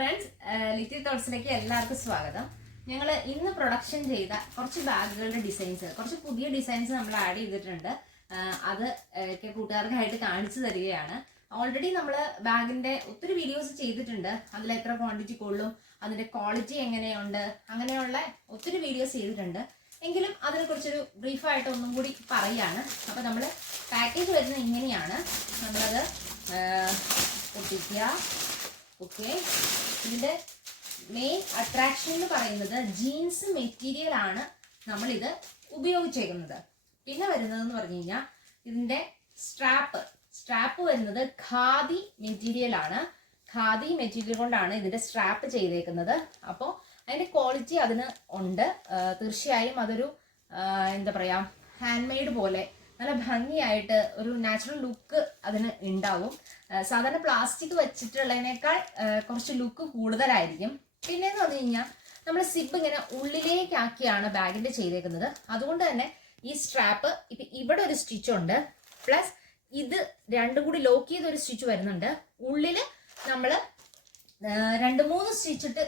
Friends, little തോട്ട്സിലേക്ക് എല്ലാവർക്കും സ്വാഗതം. ഞങ്ങൾ ഇന്ന് പ്രൊഡക്ഷൻ ചെയ്ത കുറച്ച് ബാഗുകളുടെ ഡിസൈൻസ്, കുറച്ച് പുതിയ ഡിസൈൻസ് നമ്മൾ ആഡ് ചെയ്തിട്ടുണ്ട്. അത് കൂട്ടുകാർക്കായിട്ട് കാണിച്ചു തരികയാണ്. ഓൾറെഡി നമ്മൾ ബാഗിന്റെ ഒത്തിരി വീഡിയോസ് ചെയ്തിട്ടുണ്ട്. അതിൽ എത്ര ക്വാണ്ടിറ്റി കൊള്ളും, അതിന്റെ ക്വാളിറ്റി എങ്ങനെയുണ്ട്, അങ്ങനെയുള്ള ഒത്തിരി വീഡിയോസ് ചെയ്തിട്ടുണ്ട്. എങ്കിലും അതിനെക്കുറിച്ചൊരു ബ്രീഫായിട്ട് ഒന്നും കൂടി പറയുകയാണ്. അപ്പോൾ നമ്മൾ പാക്കേജ് വരുന്നത് ഇങ്ങനെയാണ്. നമ്മളത് പൊട്ടിക്കുക. ഓക്കെ, ഇതിന്റെ മെയിൻ അട്രാക്ഷൻ എന്ന് പറയുന്നത് ജീൻസ് മെറ്റീരിയൽ ആണ് നമ്മളിത് ഉപയോഗിച്ചേക്കുന്നത്. പിന്നെ വരുന്നതെന്ന് പറഞ്ഞു കഴിഞ്ഞാൽ ഇതിന്റെ സ്ട്രാപ്പ് വരുന്നത് ഖാദി മെറ്റീരിയൽ ആണ്. ഖാദി മെറ്റീരിയൽ കൊണ്ടാണ് ഇതിന്റെ സ്ട്രാപ്പ് ചെയ്തേക്കുന്നത്. അപ്പോൾ അതിന്റെ ക്വാളിറ്റി അതിന് ഉണ്ട്. തീർച്ചയായും അതൊരു എന്താ പറയാ, ഹാൻഡ് മെയ്ഡ് പോലെ നല്ല ഭംഗിയായിട്ട് ഒരു നാച്ചുറൽ ലുക്ക് അതിന് ഉണ്ടാവും. സാധാരണ പ്ലാസ്റ്റിക് വെച്ചിട്ടുള്ളതിനേക്കാൾ കുറച്ച് ലുക്ക് കൂടുതലായിരിക്കും. പിന്നെന്ന് പറഞ്ഞു കഴിഞ്ഞാൽ നമ്മൾ സിബ് ഇങ്ങനെ ഉള്ളിലേക്കാക്കിയാണ് ബാഗിന്റെ ചെയ്തേക്കുന്നത്. അതുകൊണ്ട് തന്നെ ഈ സ്ട്രാപ്പ് ഇപ്പൊ ഇവിടെ ഒരു സ്റ്റിച്ച് ഉണ്ട്, പ്ലസ് ഇത് രണ്ടും കൂടി ലോക്ക് ചെയ്ത ഒരു സ്റ്റിച്ച് വരുന്നുണ്ട്. ഉള്ളില് നമ്മൾ 2-3 സ്റ്റിച്ചിട്ട്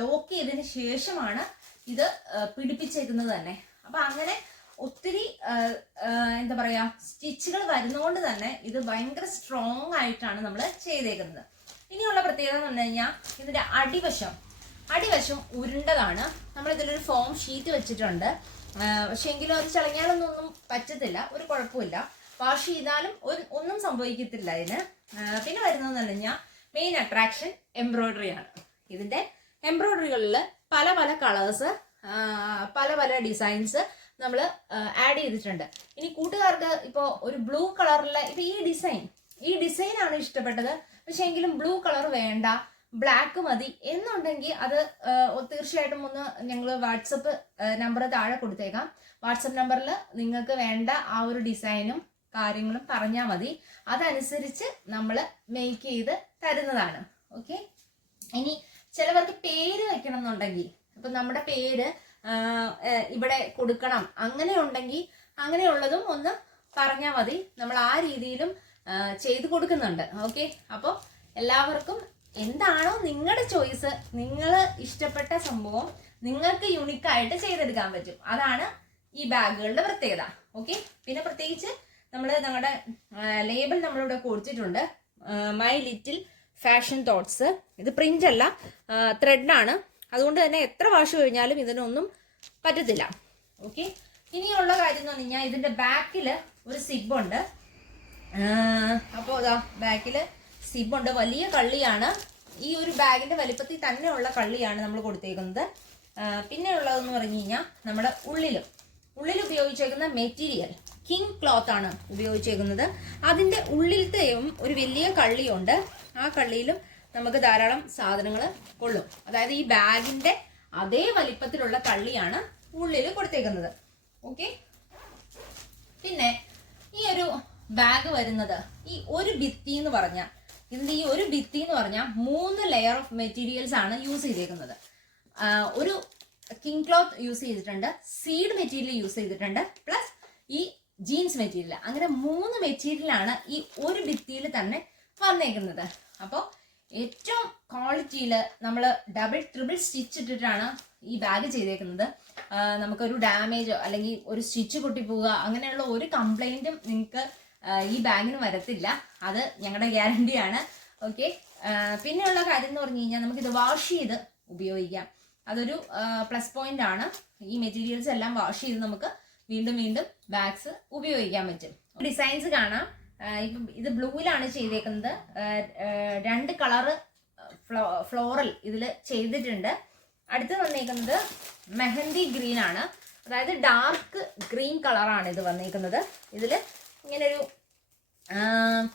ലോക്ക് ചെയ്തതിന് ശേഷമാണ് ഇത് പിടിപ്പിച്ചേക്കുന്നത് തന്നെ. അപ്പൊ അങ്ങനെ ഒത്തിരി എന്താ പറയാ, സ്റ്റിച്ചുകൾ വരുന്നതുകൊണ്ട് തന്നെ ഇത് ഭയങ്കര സ്ട്രോങ് ആയിട്ടാണ് നമ്മൾ ചെയ്തേക്കുന്നത്. ഇനിയുള്ള പ്രത്യേകത എന്ന് പറഞ്ഞു കഴിഞ്ഞാൽ ഇതിന്റെ അടിവശം ഉരുണ്ടതാണ്. നമ്മൾ ഇതിലൊരു ഫോം ഷീറ്റ് വെച്ചിട്ടുണ്ട്. പക്ഷെ എങ്കിലും അത് ചളങ്ങിയാലൊന്നും പറ്റത്തില്ല, ഒരു കുഴപ്പമില്ല. വാഷ് ചെയ്താലും ഒന്നും സംഭവിക്കത്തില്ല ഇതിന്. പിന്നെ വരുന്നതെന്ന് പറഞ്ഞു കഴിഞ്ഞാൽ മെയിൻ അട്രാക്ഷൻ എംബ്രോയിഡറി ആണ്. ഇതിന്റെ എംബ്രോയിഡറികളിൽ പല പല കളേഴ്സ്, പല പല ഡിസൈൻസ് നമ്മൾ ആഡ് ചെയ്തിട്ടുണ്ട്. ഇനി കൂട്ടുകാർക്ക് ഇപ്പോൾ ഒരു ബ്ലൂ കളറിലെ ഇപ്പൊ ഈ ഡിസൈൻ ആണ് ഇഷ്ടപ്പെട്ടത്, പക്ഷെ എങ്കിലും ബ്ലൂ കളർ വേണ്ട, ബ്ലാക്ക് മതി എന്നുണ്ടെങ്കിൽ അത് തീർച്ചയായിട്ടും ഒന്ന് ഞങ്ങൾ വാട്സപ്പ് നമ്പർ താഴെ കൊടുത്തേക്കാം. വാട്സപ്പ് നമ്പറിൽ നിങ്ങൾക്ക് വേണ്ട ആ ഒരു ഡിസൈനും കാര്യങ്ങളും പറഞ്ഞാൽ മതി. അതനുസരിച്ച് നമ്മൾ മേക്ക് ചെയ്ത് തരുന്നതാണ്. ഓക്കെ, ഇനി ചിലവർക്ക് പേര് വെക്കണം എന്നുണ്ടെങ്കിൽ, ഇപ്പൊ നമ്മുടെ പേര് ഇവിടെ കൊടുക്കണം അങ്ങനെ ഉണ്ടെങ്കിൽ അങ്ങനെയുള്ളതും ഒന്ന് പറഞ്ഞാൽ മതി. നമ്മൾ ആ രീതിയിലും ചെയ്തു കൊടുക്കുന്നുണ്ട്. ഓക്കെ, അപ്പോൾ എല്ലാവർക്കും എന്താണോ നിങ്ങളുടെ ചോയ്സ്, നിങ്ങൾ ഇഷ്ടപ്പെട്ട സംഭവം നിങ്ങൾക്ക് യുണീക്കായിട്ട് ചെയ്തെടുക്കാൻ പറ്റും. അതാണ് ഈ ബാഗുകളുടെ പ്രത്യേകത. ഓക്കെ, പിന്നെ പ്രത്യേകിച്ച് നമ്മൾ ഞങ്ങളുടെ ലേബൽ നമ്മളിവിടെ കൊടുത്തിട്ടുണ്ട്, മൈ ലിറ്റിൽ ഫാഷൻ തോട്ട്സ്. ഇത് പ്രിന്റ് അല്ല, ത്രെഡാണ്. അതുകൊണ്ട് തന്നെ എത്ര വാഷ് കഴിഞ്ഞാലും ഇതിനൊന്നും പറ്റത്തില്ല. ഓക്കെ, ഇനിയുള്ള കാര്യം എന്ന് പറഞ്ഞു കഴിഞ്ഞാൽ ഇതിന്റെ ബാക്കിൽ ഒരു സിബുണ്ട്. അപ്പോൾ അതാ ബാക്കിൽ സിബുണ്ട്. വലിയ കള്ളിയാണ്. ഈ ഒരു ബാഗിന്റെ വലിപ്പത്തിൽ തന്നെയുള്ള കള്ളിയാണ് നമ്മൾ കൊടുത്തേക്കുന്നത്. പിന്നെ ഉള്ളതെന്ന് പറഞ്ഞു കഴിഞ്ഞാൽ നമ്മുടെ ഉള്ളിൽ ഉപയോഗിച്ചേക്കുന്ന മെറ്റീരിയൽ കിങ് ക്ലോത്ത് ആണ് ഉപയോഗിച്ചേക്കുന്നത്. അതിന്റെ ഉള്ളിലത്തെയും ഒരു വലിയ കള്ളിയുണ്ട്. ആ കള്ളിയിലും നമുക്ക് ധാരാളം സാധനങ്ങൾ കൊള്ളും. അതായത് ഈ ബാഗിന്റെ അതേ വലിപ്പത്തിലുള്ള കള്ളിയാണ് ഉള്ളിൽ കൊടുത്തേക്കുന്നത്. ഓക്കെ, പിന്നെ ഈ ഒരു ബാഗ് വരുന്നത് ഈ ഒരു ഭിത്തി എന്ന് പറഞ്ഞാൽ, ഇതിന്റെ ഈ ഒരു ഭിത്തി എന്ന് പറഞ്ഞാൽ 3 ലെയർ ഓഫ് മെറ്റീരിയൽസ് ആണ് യൂസ് ചെയ്തേക്കുന്നത്. ഒരു കിങ് ക്ലോത്ത് യൂസ് ചെയ്തിട്ടുണ്ട്, സീഡ് മെറ്റീരിയൽ യൂസ് ചെയ്തിട്ടുണ്ട്, പ്ലസ് ഈ ജീൻസ് മെറ്റീരിയൽ. അങ്ങനെ 3 മെറ്റീരിയലാണ് ഈ ഒരു ഭിത്തിയിൽ തന്നെ വന്നേക്കുന്നത്. അപ്പോൾ ഏറ്റവും ക്വാളിറ്റിയിൽ നമ്മൾ ഡബിൾ ട്രിപ്പിൾ സ്റ്റിച്ച് ഇട്ടിട്ടാണ് ഈ ബാഗ് ചെയ്തേക്കുന്നത്. നമുക്കൊരു ഡാമേജോ അല്ലെങ്കിൽ ഒരു സ്റ്റിച്ച് പൊട്ടിപ്പോവുക അങ്ങനെയുള്ള ഒരു കംപ്ലൈന്റും നിങ്ങൾക്ക് ഈ ബാഗിന് വരത്തില്ല. അത് ഞങ്ങളുടെ ഗ്യാരണ്ടിയാണ്. ഓക്കെ, പിന്നെയുള്ള കാര്യം എന്ന് പറഞ്ഞു കഴിഞ്ഞാൽ നമുക്കിത് വാഷ് ചെയ്ത് ഉപയോഗിക്കാം. അതൊരു പ്ലസ് പോയിന്റ് ആണ്. ഈ മെറ്റീരിയൽസ് എല്ലാം വാഷ് ചെയ്ത് നമുക്ക് വീണ്ടും ബാഗ്സ് ഉപയോഗിക്കാൻ പറ്റും. ഡിസൈൻസ് കാണാം. ഇപ്പം ഇത് ബ്ലൂവിലാണ് ചെയ്തേക്കുന്നത്. 2 കളറ് ഫ്ലോറൽ ഇതിൽ ചെയ്തിട്ടുണ്ട്. അടുത്ത് വന്നേക്കുന്നത് മെഹന്തി ഗ്രീൻ ആണ്. അതായത് ഡാർക്ക് ഗ്രീൻ കളറാണ് ഇത് വന്നേക്കുന്നത്. ഇതിൽ ഇങ്ങനൊരു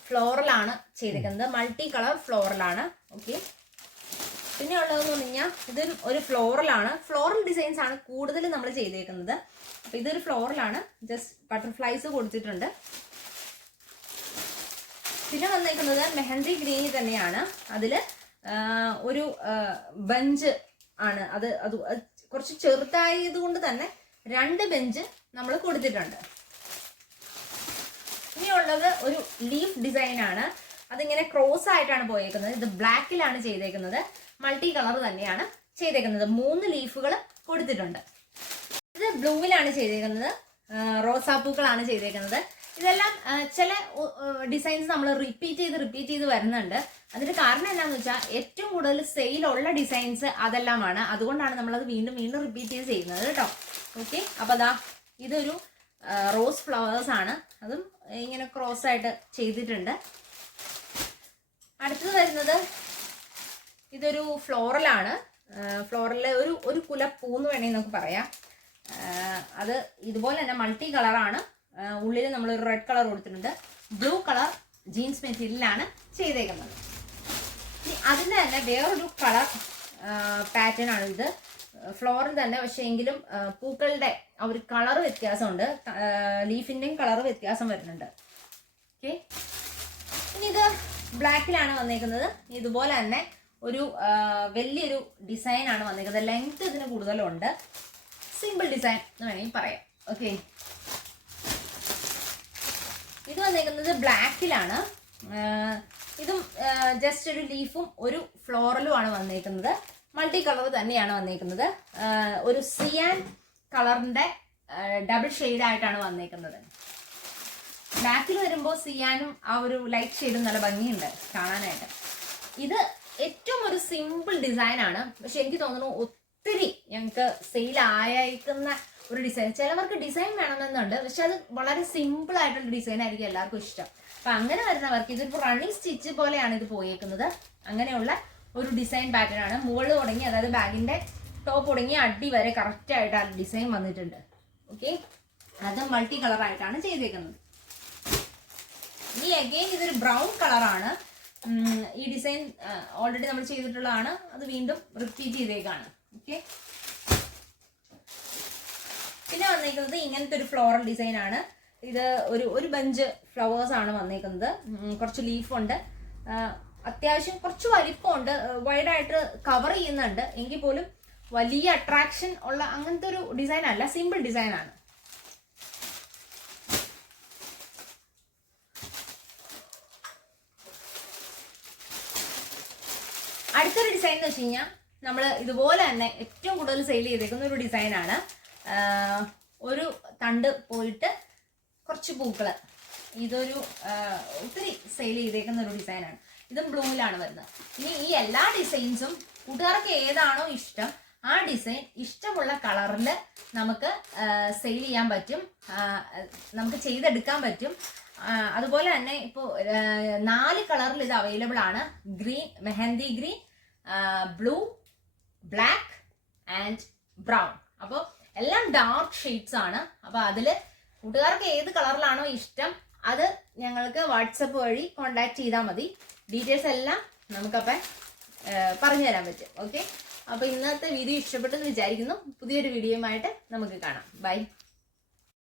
ഫ്ലോറലാണ് ചെയ്തേക്കുന്നത്, മൾട്ടി കളർ ഫ്ലോറലാണ്. ഓക്കെ, പിന്നെ ഉള്ളതെന്ന് പറഞ്ഞു കഴിഞ്ഞാൽ ഇത് ഒരു ഫ്ലോറലാണ്. ഫ്ലോറൽ ഡിസൈൻസ് ആണ് കൂടുതൽ നമ്മൾ ചെയ്തേക്കുന്നത്. അപ്പൊ ഇതൊരു ഫ്ലോറലാണ്, ജസ്റ്റ് ബട്ടർഫ്ലൈസ് കൊടുത്തിട്ടുണ്ട്. പിന്നെ വന്നേക്കുന്നത് മെഹന്തി ഗ്രീൻ തന്നെയാണ്. അതില് ഒരു ബെഞ്ച് ആണ്. അത് കുറച്ച് ചെറുതായത് കൊണ്ട് തന്നെ 2 ബെഞ്ച് നമ്മൾ കൊടുത്തിട്ടുണ്ട്. ഇനിയുള്ളത് ഒരു ലീഫ് ഡിസൈൻ ആണ്. അതിങ്ങനെ ക്രോസ് ആയിട്ടാണ് പോയേക്കുന്നത്. ഇത് ബ്ലാക്കിലാണ് ചെയ്തേക്കുന്നത്. മൾട്ടി കളർ തന്നെയാണ് ചെയ്തേക്കുന്നത്. 3 ലീഫുകൾ കൊടുത്തിട്ടുണ്ട്. ഇത് ബ്ലൂവിലാണ് ചെയ്തേക്കുന്നത്, റോസാപ്പൂക്കളാണ് ചെയ്തേക്കുന്നത്. ഇതെല്ലാം ചില ഡിസൈൻസ് നമ്മൾ റിപ്പീറ്റ് ചെയ്ത് വരുന്നുണ്ട്. അതിന്റെ കാരണം എന്താണെന്ന് വെച്ചാൽ ഏറ്റവും കൂടുതൽ സെയിലുള്ള ഡിസൈൻസ് അതെല്ലാമാണ്. അതുകൊണ്ടാണ് നമ്മളത് വീണ്ടും റിപ്പീറ്റ് ചെയ്യുന്നത് കേട്ടോ. ഓക്കെ, അപ്പൊ അതാ ഇതൊരു റോസ് ഫ്ലവേഴ്സ് ആണ്, അതും ഇങ്ങനെ ക്രോസ് ആയിട്ട് ചെയ്തിട്ടുണ്ട്. അടുത്തത് വരുന്നത് ഇതൊരു ഫ്ലോറലാണ്. ഫ്ലോറലിലെ ഒരു കുലപ്പൂന്ന് വേണമെങ്കിൽ നമുക്ക് പറയാം. അത് ഇതുപോലെ തന്നെ മൾട്ടി കളറാണ്. ഉള്ളിൽ നമ്മളൊരു റെഡ് കളർ കൊടുത്തിട്ടുണ്ട്. ബ്ലൂ കളർ ജീൻസ് മെറ്റീരിയലാണ് ചെയ്തേക്കുന്നത്. അതിന് തന്നെ വേറൊരു കളർ പാറ്റേൺ ആണ് ഇത്. ഫ്ലോറിൽ തന്നെ, പക്ഷെ എങ്കിലും പൂക്കളുടെ ആ ഒരു കളർ വ്യത്യാസമുണ്ട്. ലീഫിന്റെയും കളർ വ്യത്യാസം വരുന്നുണ്ട്. ഓക്കെ, ഇനി ഇത് ബ്ലാക്കിലാണ് വന്നേക്കുന്നത്. ഇതുപോലെ തന്നെ ഒരു വലിയൊരു ഡിസൈൻ ആണ് വന്നേക്കുന്നത്. ലെങ്ത് ഇതിന് കൂടുതലുണ്ട്. സിമ്പിൾ ഡിസൈൻ എന്ന് വേണമെങ്കിൽ പറയാം. ഓക്കെ, ഇത് വന്നേക്കുന്നത് ബ്ലാക്കിലാണ്. ഇതും ജസ്റ്റ് ഒരു ലീഫും ഒരു ഫ്ലോറലും ആണ് വന്നേക്കുന്നത്. മൾട്ടി കളർ തന്നെയാണ് വന്നേക്കുന്നത്. ഒരു സിയാൻ കളറിന്റെ ഡബിൾ ഷെയ്ഡ് ആയിട്ടാണ് വന്നേക്കുന്നത്. ബ്ലാക്കിൽ വരുമ്പോൾ സിയാനും ആ ഒരു ലൈറ്റ് ഷെയ്ഡും നല്ല ഭംഗിയുണ്ട് കാണാനായിട്ട്. ഇത് ഏറ്റവും ഒരു സിമ്പിൾ ഡിസൈൻ ആണ്, പക്ഷെ എനിക്ക് തോന്നുന്നു ഒത്തിരി ഞങ്ങൾക്ക് സെയിൽ ആയേക്കുന്ന ഒരു ഡിസൈൻ. ചിലവർക്ക് ഡിസൈൻ വേണമെന്നുണ്ട്, പക്ഷെ അത് വളരെ സിമ്പിൾ ആയിട്ടുള്ള ഡിസൈൻ ആയിരിക്കും എല്ലാവർക്കും ഇഷ്ടം. അപ്പൊ അങ്ങനെ വരുന്നവർക്ക് ഇതൊരു റണ്ണിങ് സ്റ്റിച്ച് പോലെയാണ് ഇത് പോയേക്കുന്നത്. അങ്ങനെയുള്ള ഒരു ഡിസൈൻ പാറ്റേൺ ആണ്. മുകളിൽ തുടങ്ങി, അതായത് ബാഗിന്റെ ടോപ്പ് തുടങ്ങി അടി വരെ കറക്റ്റ് ആയിട്ട് ആ ഡിസൈൻ വന്നിട്ടുണ്ട്. ഓക്കെ, അത് മൾട്ടി കളർ ആയിട്ടാണ് ചെയ്തേക്കുന്നത്. ഇനി അഗെയിൻ ഇതൊരു ബ്രൗൺ കളറാണ്. ഈ ഡിസൈൻ ഓൾറെഡി നമ്മൾ ചെയ്തിട്ടുള്ളതാണ്, അത് വീണ്ടും റിപ്പീറ്റ് ചെയ്തേക്കാണ്. ഓക്കെ, പിന്നെ വന്നേക്കുന്നത് ഇങ്ങനത്തെ ഒരു ഫ്ലോറൽ ഡിസൈൻ ആണ്. ഇത് ഒരു ബഞ്ച് ഫ്ലവേഴ്സ് ആണ് വന്നേക്കുന്നത്. കുറച്ച് ലീഫുണ്ട്, അത്യാവശ്യം കുറച്ച് വലിപ്പമുണ്ട്, വൈഡായിട്ട് കവർ ചെയ്യുന്നുണ്ട്. എങ്കിൽ പോലും വലിയ അട്രാക്ഷൻ ഉള്ള അങ്ങനത്തെ ഒരു ഡിസൈൻ അല്ല, സിമ്പിൾ ഡിസൈൻ ആണ്. അടുത്തൊരു ഡിസൈൻ എന്ന് വെച്ച് കഴിഞ്ഞാൽ നമ്മൾ ഇതുപോലെ തന്നെ ഏറ്റവും കൂടുതൽ സെയിൽ ചെയ്തേക്കുന്ന ഒരു ഡിസൈനാണ്. ഒരു തണ്ട് പോയിട്ട് കുറച്ച് പൂക്കള്. ഇതൊരു ഒത്തിരി സെയിൽ ചെയ്തേക്കുന്ന ഒരു ഡിസൈനാണ്. ഇതും ബ്ലൂമിലാണ് വരുന്നത്. ഇനി ഈ എല്ലാ ഡിസൈൻസും കൂട്ടുകാർക്ക് ഏതാണോ ഇഷ്ടം ആ ഡിസൈൻ ഇഷ്ടമുള്ള കളറിൽ നമുക്ക് സെയിൽ ചെയ്യാൻ പറ്റും, നമുക്ക് ചെയ്തെടുക്കാൻ പറ്റും. അതുപോലെ തന്നെ ഇപ്പോൾ 4 കളറിൽ ഇത് അവൈലബിൾ ആണ്. Green, mehndi green, blue, black and brown. അപ്പോൾ എല്ലാം ഡാർക്ക് ഷെയ്ഡ്സ് ആണ്. അപ്പോൾ അതിൽ കൂട്ടുകാർക്ക് ഏത് കളറിലാണോ ഇഷ്ടം അത് ഞങ്ങൾക്ക് വാട്സപ്പ് വഴി കോണ്ടാക്ട് ചെയ്താൽ മതി. ഡീറ്റെയിൽസ് എല്ലാം നമുക്കപ്പം പറഞ്ഞു തരാൻ പറ്റും. ഓക്കെ, അപ്പോൾ ഇന്നത്തെ വീഡിയോ ഇഷ്ടപ്പെട്ടെന്ന് വിചാരിക്കുന്നു. പുതിയൊരു വീഡിയോയുമായിട്ട് നമുക്ക് കാണാം. ബൈ.